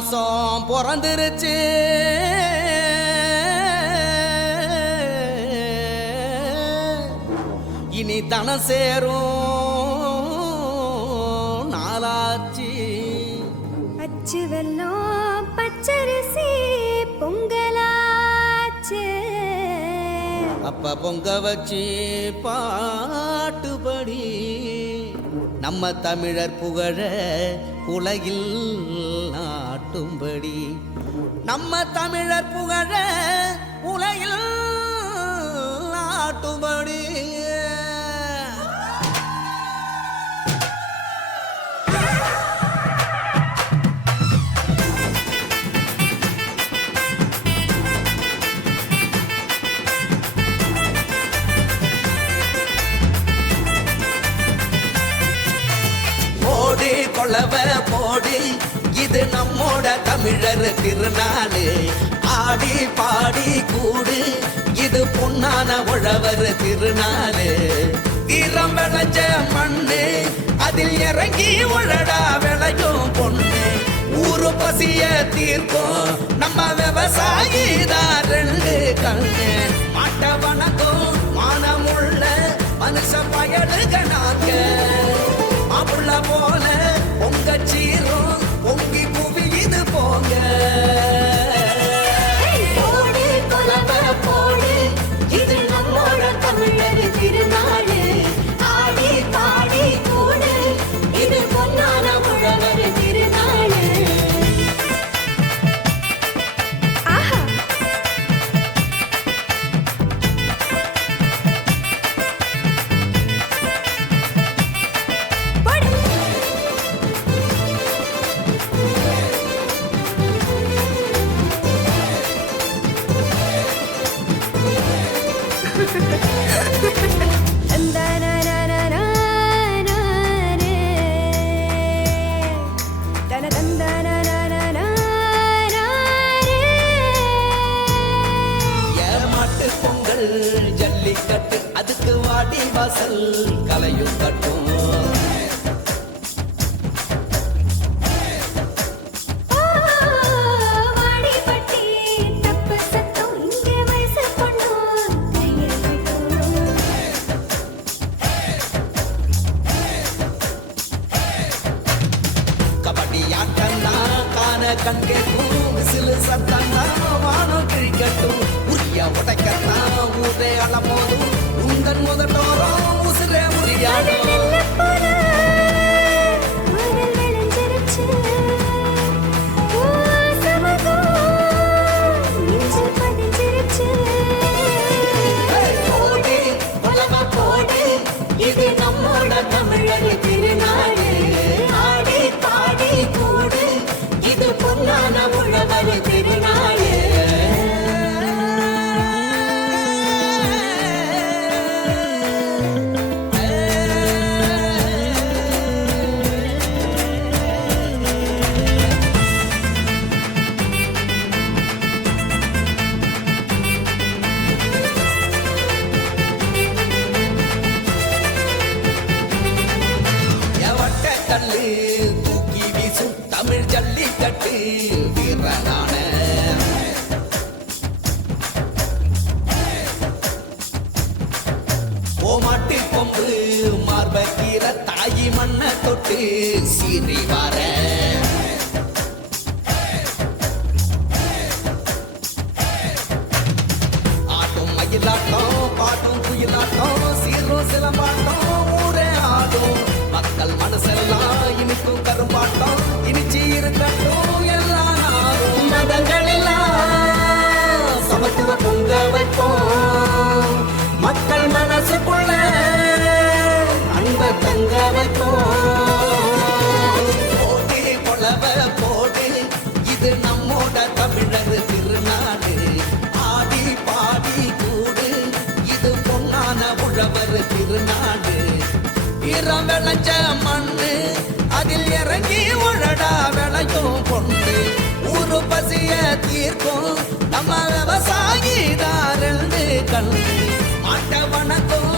மாசம் பிறந்துருச்சு. இனி தனம் சேரும் நாளாச்சு. அச்சு வெல்லம் பச்சரிசி பொங்கலாச்சு. அப்ப பொங்க வச்சு பாட்டுபடி நம்ம தமிழர் புகழ உலகில் நாட்டும்படி. நம்ம தமிழர் புகழ உலகில் நாட்டும்படி. கொள்ளவ போடு, இது நம்மோட தமிழர் திருநாளு. ஆடி பாடி கூடு, இது பொன்னான உழவர் திருநாளு. தீரம் விளைஞ்ச மண்ணு, அதில் இறங்கி உழடா விளையும் பொண்ணு. ஊரு பசிய தீர்க்கும் நம்ம விவசாயி தான் ரெண்டு கண்ணு. மாட்ட வணக்கம் மானமுள்ள மனுஷ பயலுக நாங்க. மாப்புள்ள போல பொங்க சீரும் பொங்கி புவி இது போங்க. போடு கொலவ போடு, இது நம்மோட தமிழர் திருநாடு. ஆடி பாடி கூடு, இது பொன்னான உழவர் திருநாடு. ஆஹா ஜல்லிக்கட்டு அதுக்கு வாடி வாசல் கலையும் கட்டும். கபடி ஆட்டம்னா காண கண்கேக்கும், விசிலு சத்தம்னா வானம் கிழிக்கட்டும். உரிய உடைக்கத்தான் ஊரே அலமோதும், உந்தன் முதட்டோரம் உசிரே முடியாடும். இது நம்மோட தமிழர் திருநாடு. ஆடி பாடி கூடு, இது பொன்னான உழவர் திருநாடு. கல்லு தூக்கி வீசும் தமிழ் ஜல்லிக்கட்டு வீரனான. ஓமாட்டு கொம்பு மார்பக்கீர தாயி மண்ண தொட்டு சீறி வார. ஆட்டும் மயிலாட்டம் பாட்டும் குயிலாட்டம் சீரும் சிலம்பாட்டம் ஊரே ஆடும். மக்கள் மனசெல்லாம் இனிக்கும் கரும்பாட்டம் இனிச்சி இருக்கட்டும் எல்லா நாளும். மதங்கள் எல்லாம் சமத்துவ பொங்க வைப்போம், மக்கள் மனசுக்குள்ள அன்ப தங்க வைப்போம். போடு கொலவ போடு, இது நம்மோட தமிழர் திருநாடு. ஆடி பாடி கூடு, இது பொன்னான உழவர் திருநாடு. ஈரம் விளைஞ்ச மண்ணு, அதில் இறங்கி உழடா விளையும் பொண்ணு. ஊரு பசிய தீர்க்கும் நம்ம விவசாயி தான் ரெண்டு கண்ணு. மாட்ட வணக்கம்